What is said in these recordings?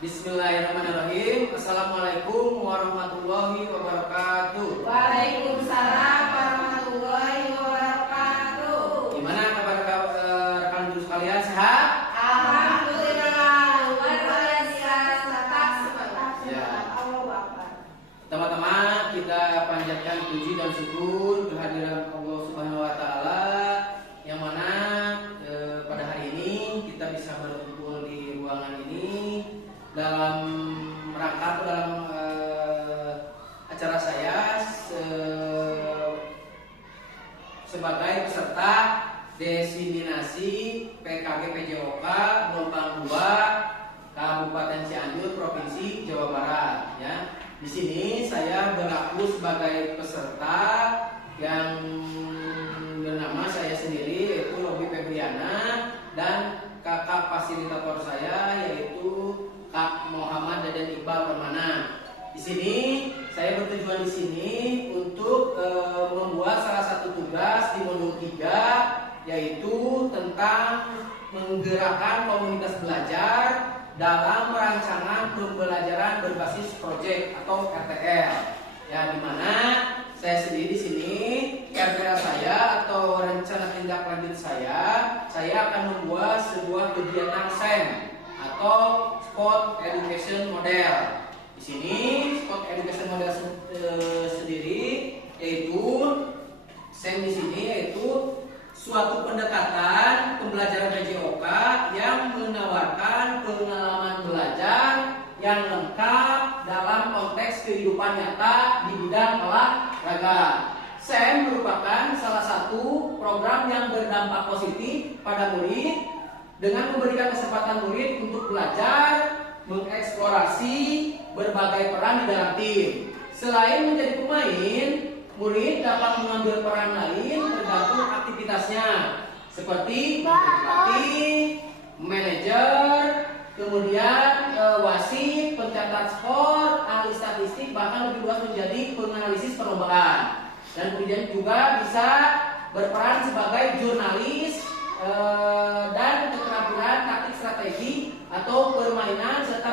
Bismillahirrahmanirrahim. Assalamualaikum warahmatullahi wabarakatuh. Waalaikumsalam warahmatullahi wabarakatuh. Gimana kabar rekan guru sekalian, sehat? Alhamdulillah, luar biasa, tetap semangat. Ya. Allahu Akbar. Teman-teman, kita panjatkan puji dan syukur kehadiran Allah Subhanahu wa taala yang mana pada hari ini kita bisa berkumpul di ruangan ini dalam rangka dalam acara saya sebagai peserta diseminasi PKG PJOK gelombang 2 Kabupaten Cianjur Provinsi Jawa Barat ya. Di sini saya berlaku sebagai peserta yang bernama saya sendiri yaitu Robi Febriana dan kakak fasilitator saya yaitu Kak Muhammad Dadan Iqbal Permana. Di sini saya bertujuan di sini untuk membuat salah satu tugas di modul 3 yaitu tentang menggerakkan komunitas belajar dalam perancangan pembelajaran berbasis proyek atau RTL. Ya, di mana saya sendiri di sini RTL saya atau rencana tindak lanjut saya akan membuat sebuah kegiatan SEM atau Sport Education Model. Di sini Sport Education Model sendiri yaitu SEM di sini yaitu suatu pendekatan pembelajaran PJOK yang menawarkan pengalaman belajar yang lengkap dalam konteks kehidupan nyata di bidang olahraga. SEM merupakan salah satu program yang berdampak positif pada murid dengan memberikan kesempatan murid untuk belajar, mengeksplorasi berbagai peran di dalam tim. Selain menjadi pemain, murid dapat mengambil peran lain tergantung aktivitasnya, seperti pelatih, manajer, kemudian wasit, pencatat skor, ahli statistik, bahkan lebih luas menjadi penganalisis perlombaan. Dan kemudian juga bisa berperan sebagai jurnalis dan keterampilan taktik strategi atau permainan serta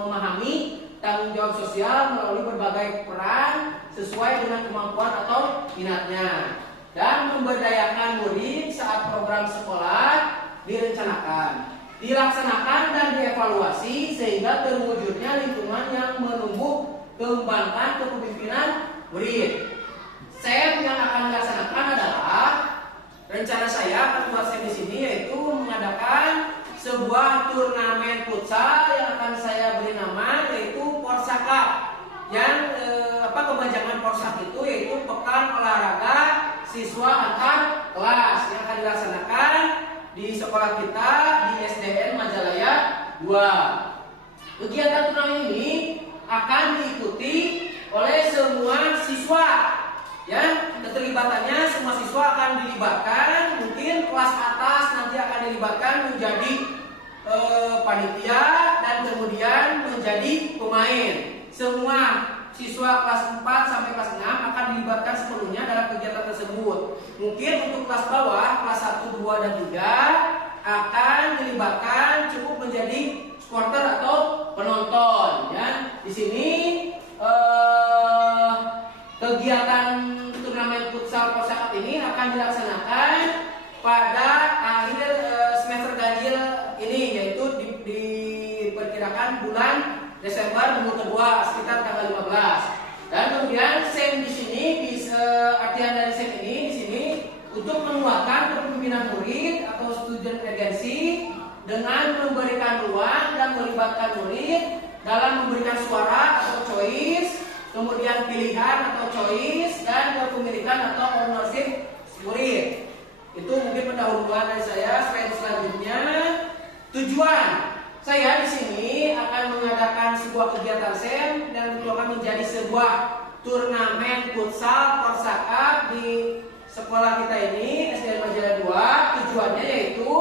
memahami tanggung jawab sosial melalui berbagai peran sesuai dengan kemampuan atau minatnya dan memberdayakan murid saat program sekolah dilaksanakan dan dievaluasi sehingga terwujudnya lingkungan yang menumbuh kembangkan kepemimpinan murid. SEM yang akan dilaksanakan adalah rencana saya buat SEM di sini yaitu mengadakan sebuah turnamen futsal yang akan saya beri nama yaitu Porsa Cup. Yang kepanjangan Porsa itu yaitu Pekan Olahraga Siswa Antar Kelas yang akan dilaksanakan di sekolah kita di SDN Majalaya 2. Kegiatan turnamen ini akan diikuti oleh semua siswa. Ya, keterlibatannya semua siswa akan dilibatkan, mungkin kelas atas nanti akan dilibatkan menjadi panitia dan kemudian menjadi pemain. Semua siswa kelas 4 sampai kelas 6 akan dilibatkan sepenuhnya dalam kegiatan tersebut. Mungkin untuk kelas bawah, kelas 1, 2, dan 3 akan dilibatkan cukup menjadi supporter atau penonton. Ya, di sini kegiatan turnamen futsal Porsa Cup ini akan dilaksanakan pada akhir semester ganjil ini, yaitu diperkirakan bulan Desember minggu kedua sekitar tanggal 15. Dan kemudian SEM di sini artian dari SEM ini di sini untuk menguatkan kepemimpinan murid atau student agency dengan memberikan ruang dan melibatkan murid dalam memberikan suara atau choice, kemudian pilihan atau choice, dan kepemilikan atau ownership murid. Itu mungkin pendahuluan dari saya. Selanjutnya tujuan saya di sini akan mengadakan sebuah kegiatan SEM dan itu akan menjadi sebuah turnamen futsal Porsa Cup di sekolah kita ini SDN Majalaya 2. Tujuannya yaitu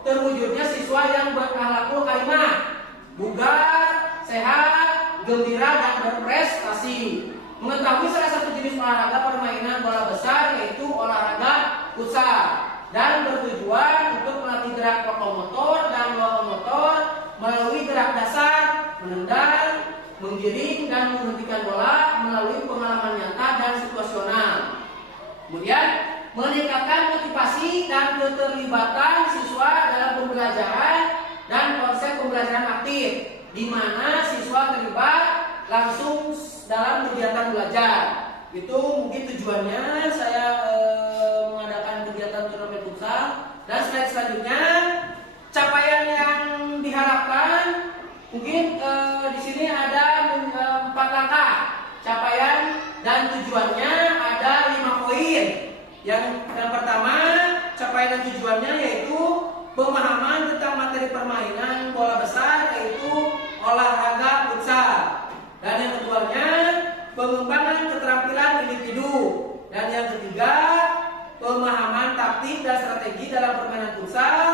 terwujudnya siswa yang berakhlakul karimah, bugar, sehat, gembira, dan berprestasi. Mengetahui salah satu jenis olahraga permainan bola besar yaitu olahraga futsal dan bertujuan untuk melatih gerak lokomotor dan lokomotor melalui gerak dasar, menendang, menggiring, dan menghentikan bola melalui pengalaman nyata dan situasional. Kemudian meningkatkan motivasi dan keterlibatan siswa dalam pembelajaran dan konsep pembelajaran aktif, di mana siswa terlibat langsung dalam kegiatan belajar. Itu mungkin tujuannya saya mengadakan kegiatan turnamen futsal. Dan slide selanjutnya, capaian yang diharapkan mungkin di sini ada 4 langkah capaian dan tujuannya ada 5 poin. Yang pertama, capaian dan tujuannya yaitu pemahaman tentang materi permainan bola besar, yaitu olahraga futsal. Dan yang keduanya, pengembangan keterampilan individu. Dan yang ketiga, pemahaman taktik dan strategi dalam permainan futsal.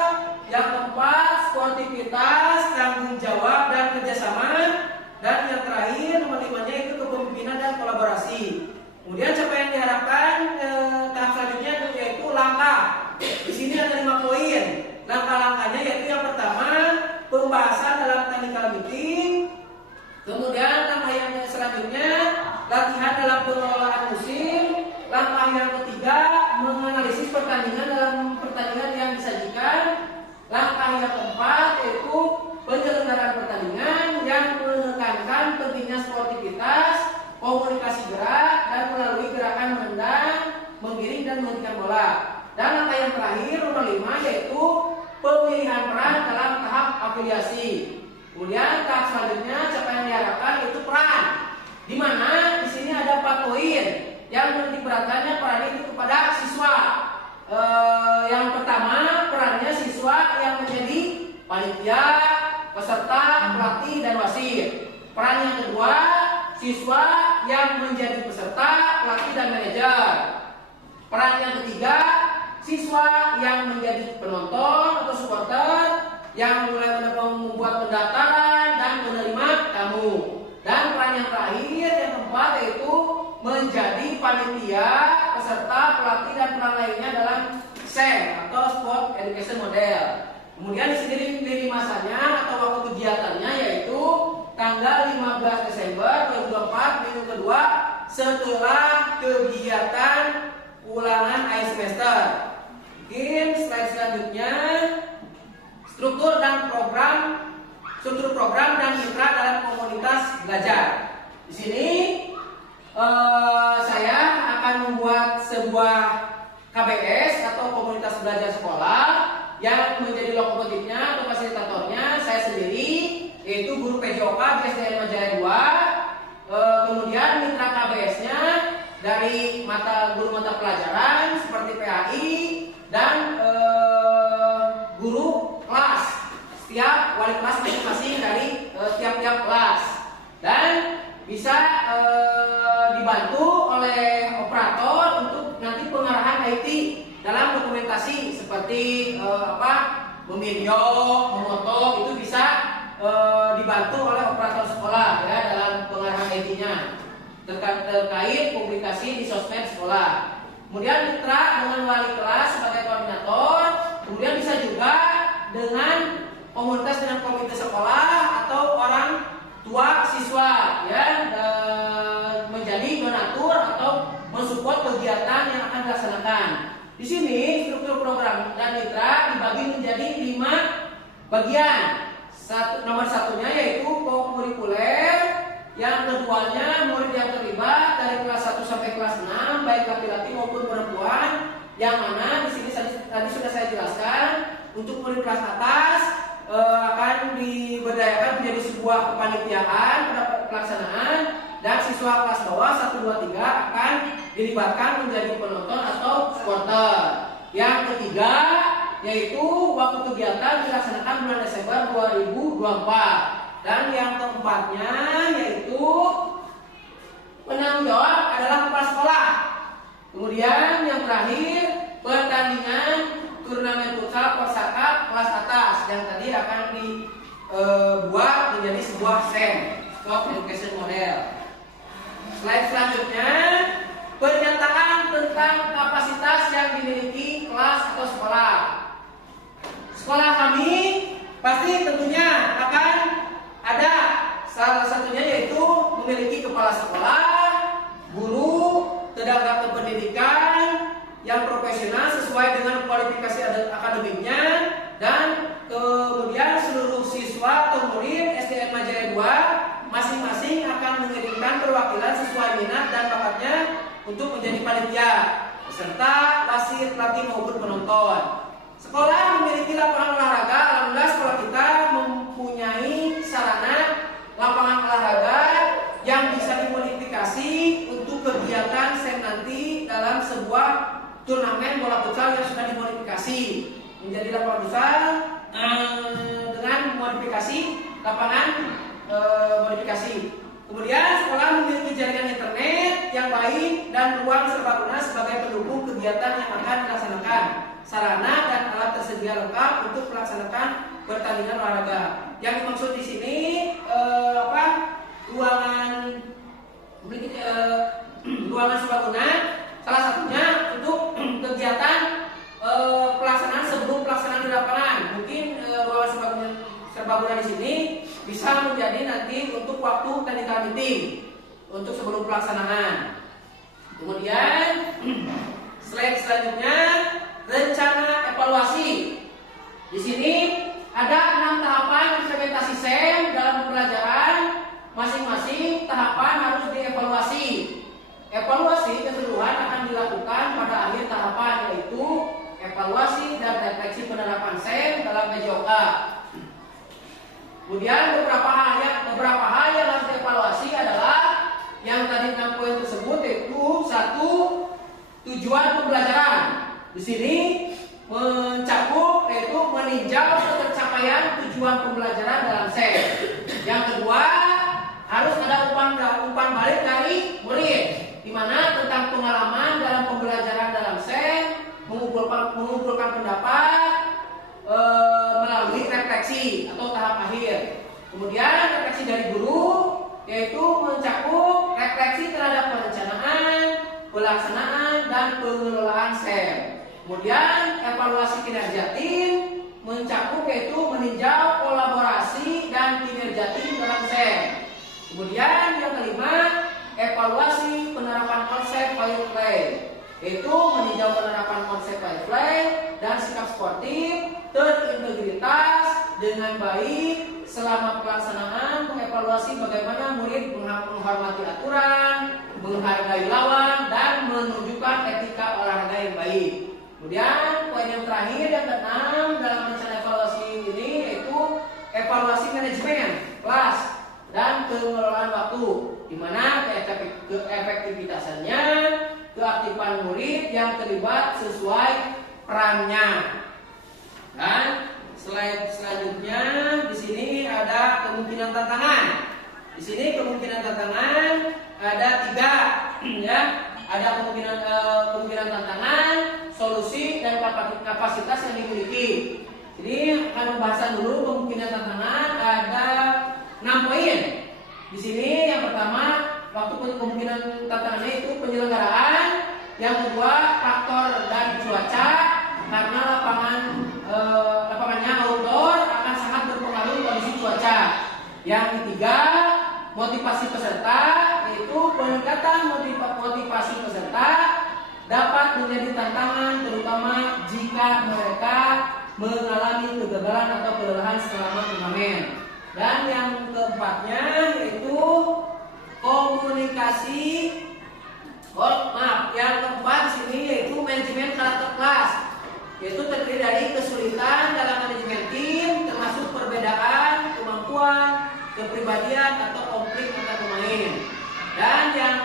Yang keempat, sportivitas, tanggung jawab dan kerjasama. Dan yang terakhir, nomor 5-nya itu kepemimpinan dan kolaborasi. Kemudian capaian yang diharapkan tahap selanjutnya yaitu langkah. Di sini ada 5 poin. Langkah-langkahnya yaitu yang pertama, pembahasan dalam technical meeting. Kemudian langkah yang selanjutnya, latihan dalam pengelolaan musim. Langkah yang ketiga, menganalisis pertandingan dalam pertandingan yang disajikan. Langkah yang keempat yaitu penyelenggaraan pertandingan yang menekankan pentingnya sportivitas, komunikasi gerak, dan melalui gerakan menendang, menggiring, dan menghentikan bola. Dan langkah yang terakhir nomor 5 yaitu pemilihan peran dalam tahap afiliasi. Kemudian tahap selanjutnya capaian yang diharapkan yaitu peran, di mana di sini ada 4 poin yang menitikberatkannya peran itu kepada siswa. Yang pertama, perannya siswa yang menjadi panitia, peserta, pelatih, dan wasit. Peran yang kedua, siswa yang menjadi peserta, pelatih, dan manajer. Peran yang ketiga, siswa yang menjadi penonton atau supporter, yang mulai membuat pendaftaran dan menerima tamu. Dan peran yang terakhir, yang keempat, yaitu menjadi panitia, peserta, pelatih, dan peran lainnya dalam SEM atau Sport Education Model. Kemudian di sini lini masanya atau waktu kegiatannya yaitu tanggal 15 Desember 2024, minggu kedua setelah kegiatan ulangan akhir semester. Mungkin slide selanjutnya, struktur program dan mitra dalam komunitas belajar. Di sini saya akan membuat sebuah KBS atau komunitas belajar sekolah yang menjadi lokomotifnya atau fasilitatornya saya sendiri, yaitu guru PJOK di SDN Majaya 2. Kemudian mitra KBS-nya dari guru mata pelajaran seperti PAI dan guru kelas, setiap wali kelas masing-masing dari tiap-tiap kelas, dan bisa dibantu oleh operator untuk nanti pengarahan IT dalam dokumentasi seperti memvideo, memoto, itu bisa dibantu oleh operator sekolah ya dalam pengarahan IT-nya terkait publikasi di sosmed sekolah. Kemudian mitra dengan wali kelas sebagai koordinator, kemudian bisa juga dengan komunitas dengan komite sekolah atau orang tua siswa ya menjadi donatur atau mensupport kegiatan yang akan dilaksanakan. Di sini struktur program dan mitra dibagi menjadi 5 bagian. Nomor satunya yaitu kurikuler, yang keduanya murid yang terlibat dari kelas 1 sampai kelas 6 baik laki-laki maupun perempuan, yang mana di sini tadi sudah saya jelaskan untuk murid kelas atas akan diberdayakan menjadi sebuah kepanitiaan pada pelaksanaan, dan siswa kelas bawah 1, 2, 3 akan dilibatkan menjadi penonton atau supporter. Yang ketiga yaitu waktu kegiatan dilaksanakan bulan Desember 2024. Dan yang keempatnya yaitu penanggung jawab adalah kepala sekolah. Kemudian yang terakhir pertandingan turnamen futsal Persakap kelas atas yang tadi akan dibuat menjadi sebuah SEM, Sport Education Model. Slide selanjutnya, pernyataan tentang kapasitas yang dimiliki kelas atau sekolah. Sekolah kami pasti tentunya akan ada masing-masing akan mengirimkan perwakilan sesuai minat dan bakatnya untuk menjadi panitia, peserta, wasit, pelatih maupun penonton. Sekolah memiliki lapangan olahraga. Alhamdulillah sekolah kita mempunyai sarana lapangan olahraga yang bisa dimodifikasi untuk kegiatan SEM nanti dalam sebuah turnamen bola futsal yang sudah dimodifikasi menjadi lapangan futsal dengan modifikasi lapangan modifikasi. Kemudian sekolah memiliki jaringan internet yang baik dan ruang serbaguna sebagai pendukung kegiatan yang akan dilaksanakan. Sarana dan alat tersedia lengkap untuk melaksanakan pertandingan olahraga. Yang dimaksud di sini ruangan serbaguna. Salah satunya untuk kegiatan pelaksanaan sebelum pelaksanaan di lapangan. Mungkin ruangan serbaguna di sini bisa menjadi nanti untuk waktu technical meeting untuk sebelum pelaksanaan. Kemudian slide selanjutnya rencana evaluasi. Di sini ada 6 tahapan implementasi SEM dalam pembelajaran. Masing-masing tahapan harus dievaluasi. Evaluasi keseluruhan akan dilakukan pada akhir tahapan, yaitu evaluasi dan refleksi penerapan SEM dalam PJOK. Kemudian beberapa hal yang harus dievaluasi adalah yang tadi 6 poin tersebut, yaitu 1. Tujuan pembelajaran. Di sini mencakup yaitu meninjau ketercapaian tujuan pembelajaran dalam SEM. Yang kedua, harus ada umpan balik dari murid, di mana tentang pengalaman dalam pembelajaran dalam SEM, mengumpulkan pendapat melalui refleksi atau tahap akhir. Kemudian refleksi dari guru, yaitu mencakup refleksi terhadap perencanaan, pelaksanaan, dan pengelolaan SEM. Kemudian evaluasi kinerja tim mencakup yaitu meninjau kolaborasi dan kinerja tim dalam SEM. Kemudian yang kelima, evaluasi penerapan konsep fair play, yaitu meninjau penerapan konsep fair play dan sikap sportif terintegritas dengan baik selama pelaksanaan, mengevaluasi bagaimana murid menghormati aturan, menghargai lawan, dan menunjukkan etika olahraga yang baik. Kemudian poin yang terakhir yang keenam dalam rencana evaluasi ini yaitu evaluasi manajemen kelas dan pengelolaan waktu, di mana keefektivitasannya, keaktifan murid yang terlibat sesuai perannya. Dan slide selanjutnya di sini ada kemungkinan tantangan. Di sini kemungkinan tantangan ada 3, ya. Ada kemungkinan tantangan, solusi, dan kapasitas yang dimiliki. Jadi akan pembahasan dulu kemungkinan tantangan ada 6 poin. Di sini yang pertama, waktu kemungkinan tantangannya itu penyelenggaraan. Yang kedua, faktor dari cuaca, karena lapangannya outdoor akan sangat berpengaruh kondisi cuaca. Yang ketiga, motivasi peserta, yaitu peningkatan motivasi peserta dapat menjadi tantangan terutama jika mereka mengalami kegagalan atau kelelahan selama turnamen. Dan yang keempatnya yaitu komunikasi. Yang keempat di sini yaitu manajemen karakter kelas, yaitu terdiri dari kesulitan dalam manajemen tim, termasuk perbedaan kemampuan, kepribadian atau konflik antar pemain. Dan yang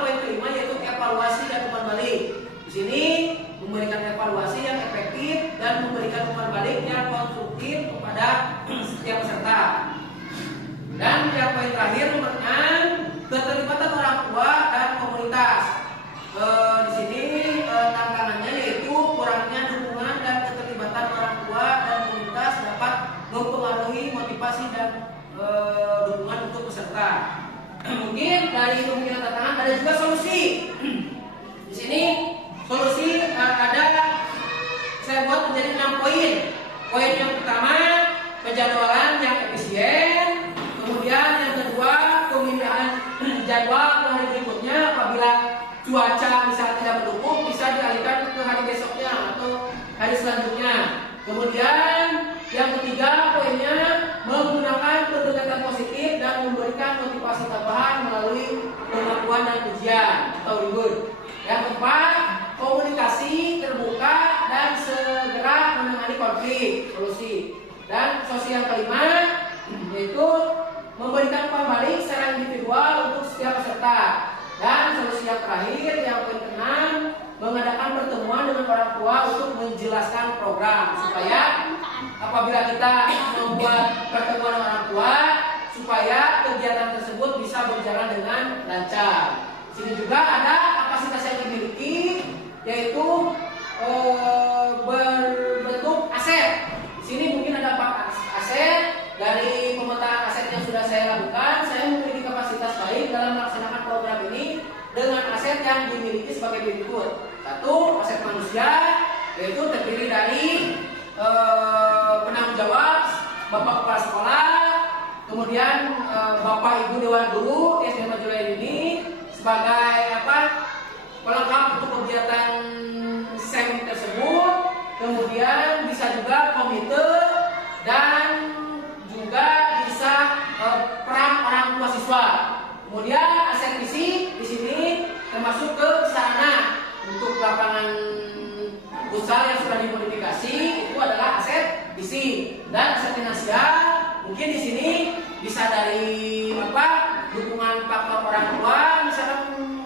poin kelima yaitu evaluasi dan umpan balik. Di sini memberikan evaluasi yang efektif dan memberikan umpan balik yang konstruktif kepada setiap peserta. Dan yang poin terakhir nomor 6, keterlibatan orang tua dan komunitas. Di sini tantangannya yaitu kurangnya dukungan dan keterlibatan orang tua dan komunitas dapat mempengaruhi motivasi dan dukungan untuk peserta. Mungkin dari kemungkinan tantangan ada juga solusi. Di sini solusi ada saya buat menjadi 6 poin. Poin yang pertama, penjadwalan yang efisien. Kemudian yang kedua, pemindahan jadwal ke hari berikutnya apabila cuaca misalnya tidak mendukung, bisa dialihkan ke hari besoknya atau hari selanjutnya. Kemudian yang ketiga poinnya, menggunakan pendekatan positif dan memberikan pengaduan dan ujian atau ribut. Yang keempat, komunikasi terbuka dan segera menangani konflik, solusi. Dan solusi yang kelima yaitu memberikan umpan balik secara individual untuk setiap peserta. Dan solusi yang terakhir yang keenam, mengadakan pertemuan dengan orang tua untuk menjelaskan program supaya apabila kita membuat pertemuan dengan orang tua supaya kegiatan tersebut bisa berjalan dengan lancar. Sini juga ada kapasitas yang dimiliki yaitu berbentuk aset. Di sini mungkin ada 4 aset. Dari pemetaan aset yang sudah saya lakukan, saya memiliki kapasitas baik dalam melaksanakan program ini dengan aset yang dimiliki sebagai berikut. 1, aset manusia, yaitu terdiri dari penanggung jawab, Bapak Kepala Sekolah, kemudian Bapak Ibu Dewan Guru SD Majulayar ini sebagai pelengkap untuk kegiatan SEM tersebut. Kemudian bisa juga komite dan juga bisa peran orang tua siswa. Kemudian aset fisik di sini termasuk ke sarana untuk lapangan futsal yang sudah dimodifikasi, itu adalah aset fisik. Dan aset finansial mungkin di sini bisa dari dukungan faktor orang tua, misalkan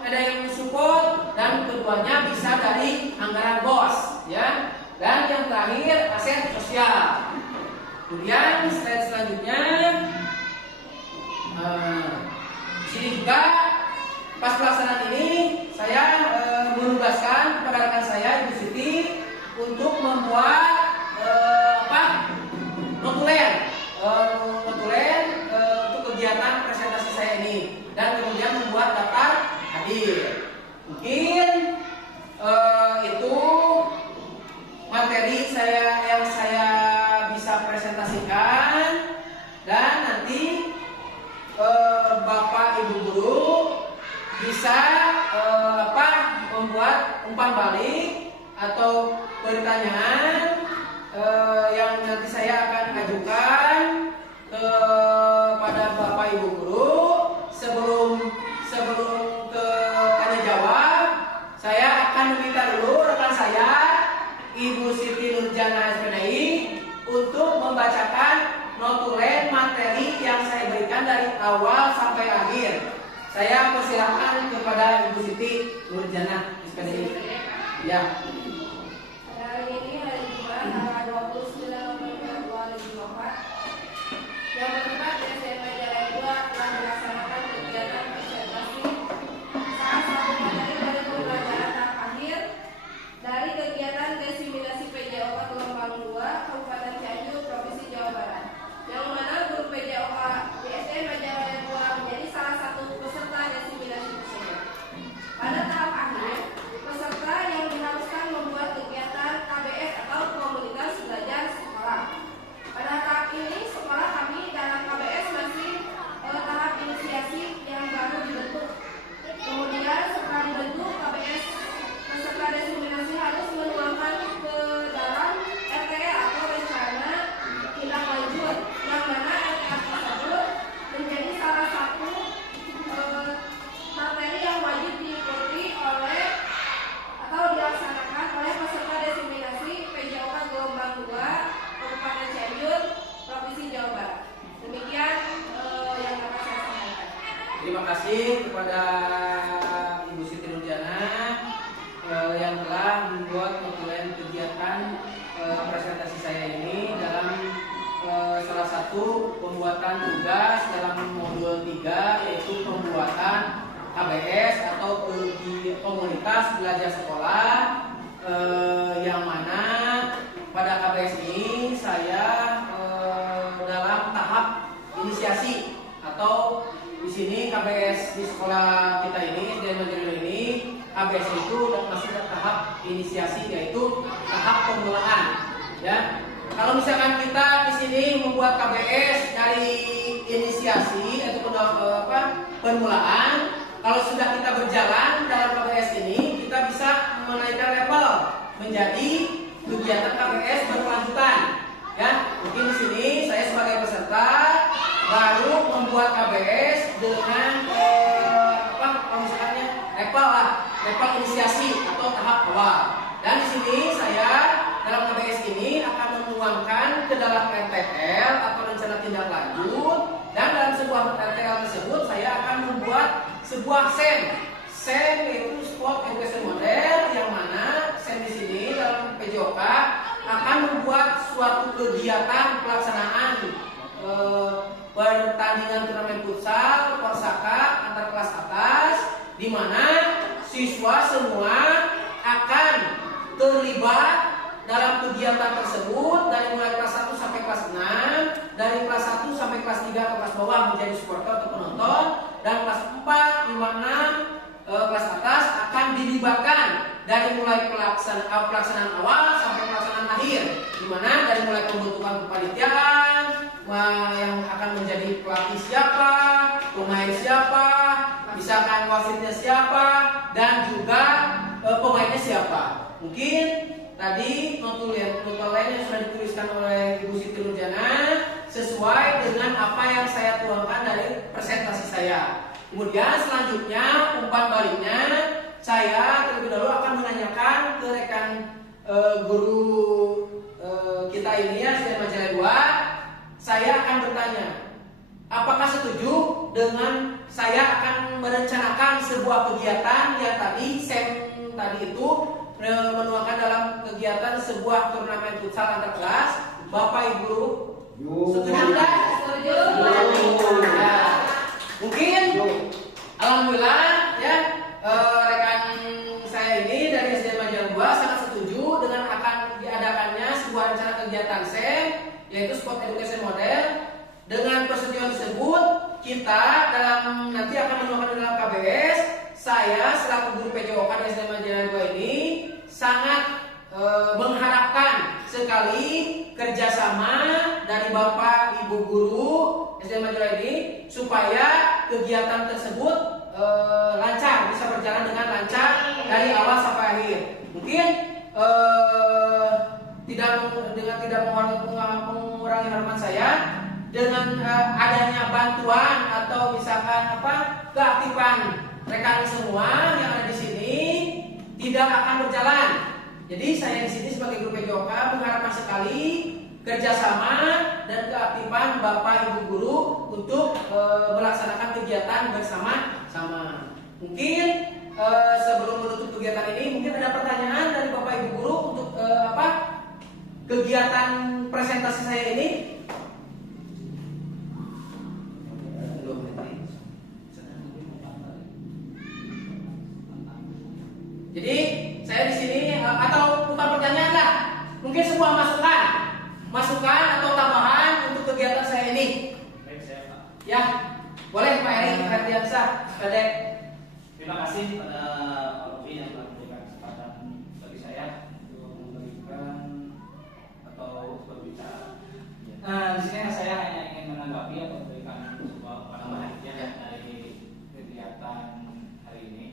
ada yang support, dan keduanya bisa dari anggaran BOS, ya. Dan yang terakhir aset sosial. Kemudian slide selanjutnya, di sini juga pas pelaksanaan ini saya menugaskan kepada rekan saya Ibu Siti untuk membuat notulen untuk kegiatan presentasi saya ini, dan kemudian membuat daftar hadir. Mungkin itu materi yang saya bisa presentasikan, dan nanti Bapak Ibu Guru bisa membuat umpan balik atau pertanyaan yang nanti saya akan ajukan kepada Bapak Ibu Guru. Sebelum ke tanya jawab, saya akan meminta dulu rekan saya Ibu Siti Nurjana SPDI untuk membacakan notulen materi yang saya berikan dari awal sampai akhir. Saya persilakan kepada Ibu Siti Nurjana SPDI. Ya. Hari ini hari Jumat tanggal 29 November 2024. Yang bertempat di SMA Majalaya 2 telah melaksanakan kegiatan presentasi salah satu materi dari pembelajaran tahap akhir dari kegiatan diseminasi PJOK Gelombang 2 Kabupaten Cianjur Provinsi Jawa Barat, yang mana guru PJOK di SMA Majalaya 2 menjadi salah satu peserta diseminasi tersebut. Pada tahap akhir, peserta yang diharuskan membuat kegiatan KBS atau komunitas belajar sekolah. Pada tahap ini, sekolah kami dalam KBS masih tahap inisiasi yang baru dibentuk. Kemudian setelah dibentuk KBS, peserta diseminasi harus menuangkan ke dalam RTL atau rencana tindak lanjut, yang mana RTL tersebut menjadi salah satu materi yang wajib diikuti oleh atau dilaksanakan oleh peserta diseminasi PJOK Gelombang 2 Kabupaten Cianjur Provinsi Jawa Barat. Demikian yang dapat saya sampaikan. Terima kasih kepada Ibu Siti Nurjana yang telah membuat notulen kegiatan presentasi saya ini dalam salah satu pembuatan tugas dalam modul 3, yaitu pembuatan KBS atau komunitas belajar sekolah, yang mana pada KBS ini saya dalam tahap inisiasi, atau di sini KBS di sekolah kita ini SD Majalaya ini, KBS itu masih tahap inisiasi, yaitu tahap pemulaan, ya. Kalau misalkan kita di sini membuat KBS dari inisiasi atau permulaan, kalau sudah kita berjalan dalam KBS ini, kita bisa menaikkan level menjadi kegiatan KBS berkelanjutan. Ya, mungkin di sini saya sebagai peserta baru membuat KBS dengan level inisiasi atau tahap awal. Dan di sini saya dalam KBS ini akan menuangkan ke dalam RTL atau rencana tindak lanjut, dan dalam sebuah RTL tersebut saya akan membuat sebuah SEM. SEM yaitu Sport Education Model, yang mana SEM di sini dalam PJOK akan membuat suatu kegiatan pelaksanaan pertandingan turnamen futsal Persaka antar kelas atas, di mana siswa semua akan terlibat dalam kegiatan tersebut dari mulai kelas 1 sampai kelas 6, dari kelas 1 sampai kelas 3 atau kelas bawah menjadi supporter atau penonton, dan kelas 4, 5, 6 kelas atas akan dilibatkan dari mulai pelaksanaan awal sampai pelaksanaan akhir, di mana dari mulai pembentukan kepanitiaan, yang akan menjadi pelatih siapa, pemain siapa, misalkan wasitnya siapa, dan juga pemainnya siapa. Mungkin tadi nota lain yang sudah dituliskan oleh Ibu Siti Nurjana sesuai dengan apa yang saya tuangkan dari presentasi saya. Kemudian selanjutnya umpan baliknya, saya terlebih dahulu akan menanyakan ke rekan guru kita ini ya, SD Majalaya 2. Saya akan bertanya, apakah setuju dengan saya akan merencanakan sebuah kegiatan yang tadi SEM tadi itu menuangkan dalam kegiatan sebuah turnamen futsal antar kelas? Bapak Ibu setuju enggak? Setuju. Ya. Mungkin alhamdulillah ya, rekan saya ini dari SD Majalaya 2 sangat setuju dengan akan diadakannya sebuah rencana kegiatan SEM yaitu Sport Education Model. Dengan persetujuan tersebut, kita nanti akan menuangkan dalam KBS. Saya selaku guru PJOK di SD Majalaya 2 ini sangat mengharapkan sekali kerjasama dari Bapak Ibu guru SD Majalaya ini supaya kegiatan tersebut lancar, bisa berjalan dengan lancar dari awal sampai akhir. Mungkin tidak mengurangi harapan saya, dengan adanya bantuan atau misalkan keaktifan rekan semua yang ada di sini tidak akan berjalan. Jadi saya di sini sebagai guru PJOK mengharapkan sekali kerjasama dan keaktifan Bapak Ibu guru untuk melaksanakan kegiatan bersama-sama. Mungkin sebelum menutup kegiatan ini, mungkin ada pertanyaan dari Bapak Ibu guru untuk kegiatan presentasi saya ini. Jadi saya di sini atau bukan pertanyaan lah, mungkin sebuah masukan atau tambahan untuk kegiatan saya ini. Baik, saya Pak. Ya, boleh Pak Eri Ferdiansyah, Kadek. Terima kasih pada Pak Rofi yang telah memberikan kesempatan bagi saya untuk memberikan atau berbicara. Di sini saya hanya ingin menanggapi atau memberikan sebuah pandangan dari kegiatan hari ini.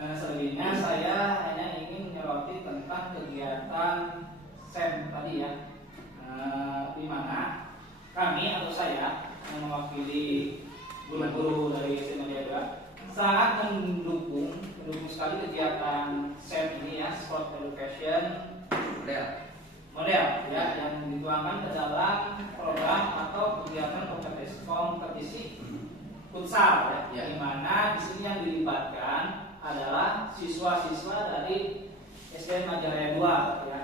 Selebihnya saya hanya ingin menyoroti tentang kegiatan SEM tadi ya, di mana kami atau saya yang mewakili guru-guru dari SD Majalaya 2 sangat mendukung sekali kegiatan SEM ini ya, Sport Education Model ya, yang dituangkan ke dalam program atau kegiatan kompetisi futsal ya, di mana di sini yang dilibatkan adalah siswa-siswa dari SD Majalaya 2 ya.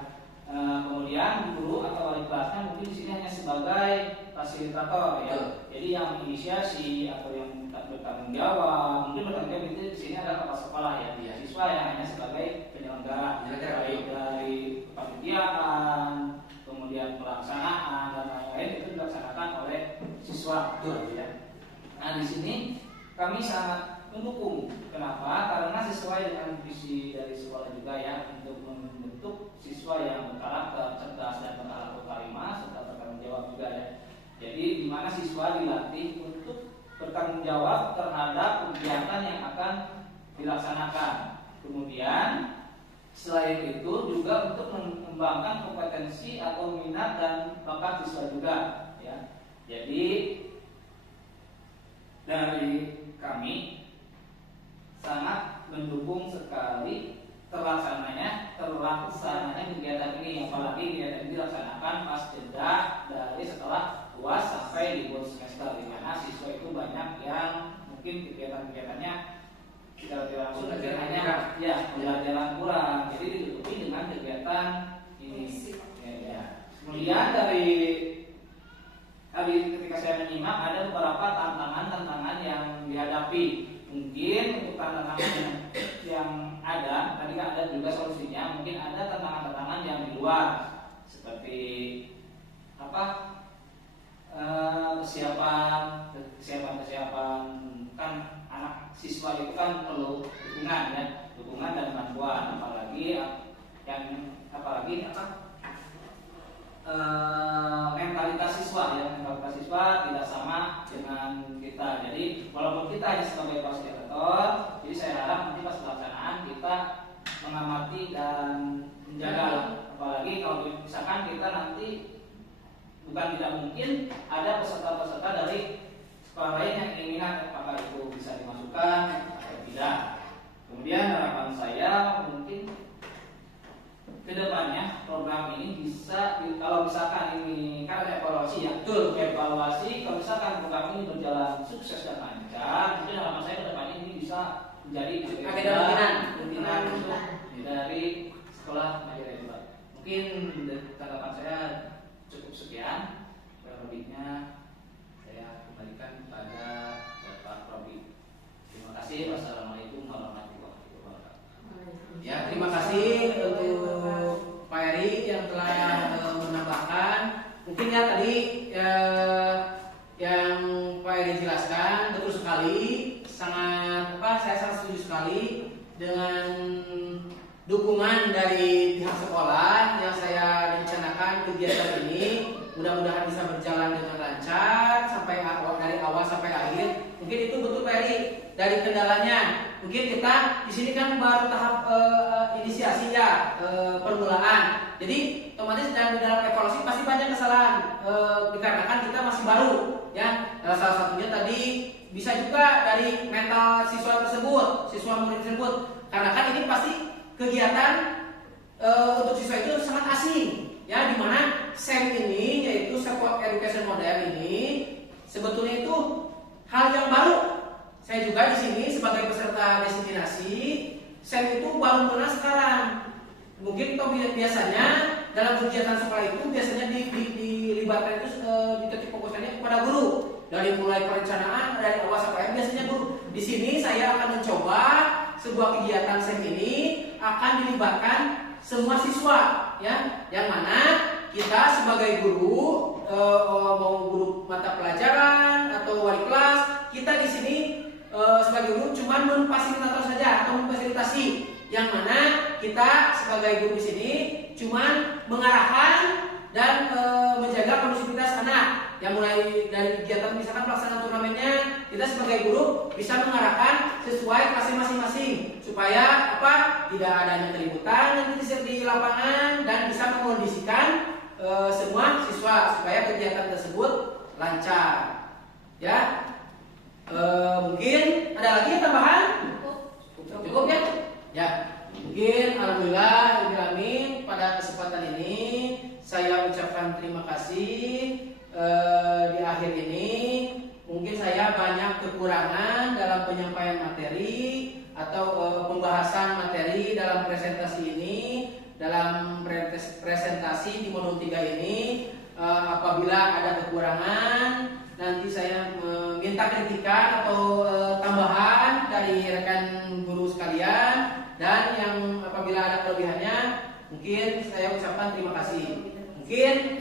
Kemudian guru atau wali kelasnya mungkin di sini hanya sebagai fasilitator ya. Jadi yang menginisiasi atau yang bertanggung jawab, mungkin bertanggung jawab itu di sini adalah kepala sekolah ya. Siswa yang hanya sebagai penyelenggara baik dari kepanitiaan, kemudian pelaksanaan dan lain-lain itu dilaksanakan oleh siswa ya. Nah, di sini kami sangat mendukung. Kenapa? Karena sesuai dengan visi dari sekolah juga ya, untuk membentuk siswa yang berkarakter cerdas dan berkarakter karimah serta bertanggung jawab juga ya. Jadi di mana siswa dilatih untuk bertanggung jawab terhadap kegiatan yang akan dilaksanakan. Kemudian selain itu juga untuk mengembangkan kompetensi atau minat dan bakat siswa juga ya. Jadi dari kami sangat kegiatan-kegiatannya kita tidak langsung kegiatannya ya pembelajaran kurang, jadi ditutupi dengan kegiatan ini. Ya. Kemudian dari ketika saya menyimak ada beberapa tantangan-tantangan yang dihadapi. Mungkin untuk tantangan yang ada, tadi kan ada juga solusinya. Mungkin ada tantangan-tantangan yang di luar, seperti persiapan kan anak siswa itu kan perlu dukungan dan bantuan, apalagi mentalitas siswa tidak sama dengan kita. Jadi walaupun kita hanya sebagai fasilitator, jadi saya harap nanti pas pelaksanaan kita mengamati dan menjaga, apalagi kalau misalkan kita nanti bukan tidak mungkin ada peserta-peserta dari sekolah lain yang ingin minat, apakah itu bisa dimasukkan atau tidak. Kemudian harapan saya mungkin kedepannya program ini bisa, kalau misalkan ini kan ada evaluasi ya, evaluasi kalau misalkan program ini berjalan sukses dan lancar, mungkin harapan saya kedepannya ini bisa menjadi rutinan untuk dari sekolah Majalengka. Mungkin tanggapan saya cukup sekian, lebihnya saya kembalikan kepada Bapak Robi. Terima kasih. Wassalamualaikum warahmatullahi wabarakatuh. Ya, terima kasih untuk Pak Eri yang telah menambahkan. Mungkin ya tadi yang Pak Eri jelaskan betul sekali, saya sangat setuju sekali dengan dukungan dari pihak sekolah yang saya rencanakan kegiatan ini. Mudah-mudahan bisa berjalan dengan lancar dari awal sampai akhir. Mungkin itu betul Pak Eri dari kendalanya. Mungkin kita di sini kan baru tahap inisiasi ya, permulaan. Jadi otomatis di dalam evaluasi pasti banyak kesalahan dikarenakan kita masih baru ya. Salah satunya tadi bisa juga dari mental siswa murid tersebut. Karena kan ini pasti kegiatan untuk siswa itu sangat asing ya, dimana SEM ini yaitu Support Education Model ini sebetulnya itu hal yang baru. Saya juga di sini sebagai peserta destinasi SEM itu baru kenal sekarang. Mungkin biasanya dalam kegiatan sekolah itu biasanya dilibatkan itu dititik fokusnya kepada guru. Dari mulai perencanaan dari awal sampai akhir biasanya guru. Di sini saya akan mencoba sebuah kegiatan SEM ini akan dilibatkan semua siswa ya, yang mana kita sebagai guru mau guru mata pelajaran atau wali kelas, kita di sini sebagai guru cuma memfasilitator saja atau memfasilitasi, yang mana kita sebagai guru di sini cuma mengarahkan dan menjaga kondusivitas anak. Yang mulai dari kegiatan misalkan pelaksanaan turnamennya, kita sebagai guru bisa mengarahkan sesuai kelasnya masing-masing supaya tidak adanya keributan nanti di lapangan dan bisa mengkondisikan semua siswa supaya kegiatan tersebut lancar. Ya, mungkin ada lagi tambahan? Cukup ya? Ya, mungkin alhamdulillah alamin pada kesempatan ini saya ucapkan terima kasih. Di akhir ini mungkin saya banyak kekurangan dalam penyampaian materi atau pembahasan materi dalam presentasi ini, dalam presentasi di modul 3 ini. Apabila ada kekurangan, nanti saya meminta kritikan atau tambahan dari rekan guru sekalian, dan yang apabila ada kelebihannya mungkin saya ucapkan terima kasih. Mungkin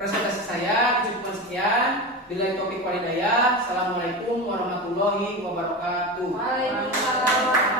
presentasi saya cukupkan sekian. Billahi taufiq wal hidayah. Assalamualaikum warahmatullahi wabarakatuh. Waalaikumsalam.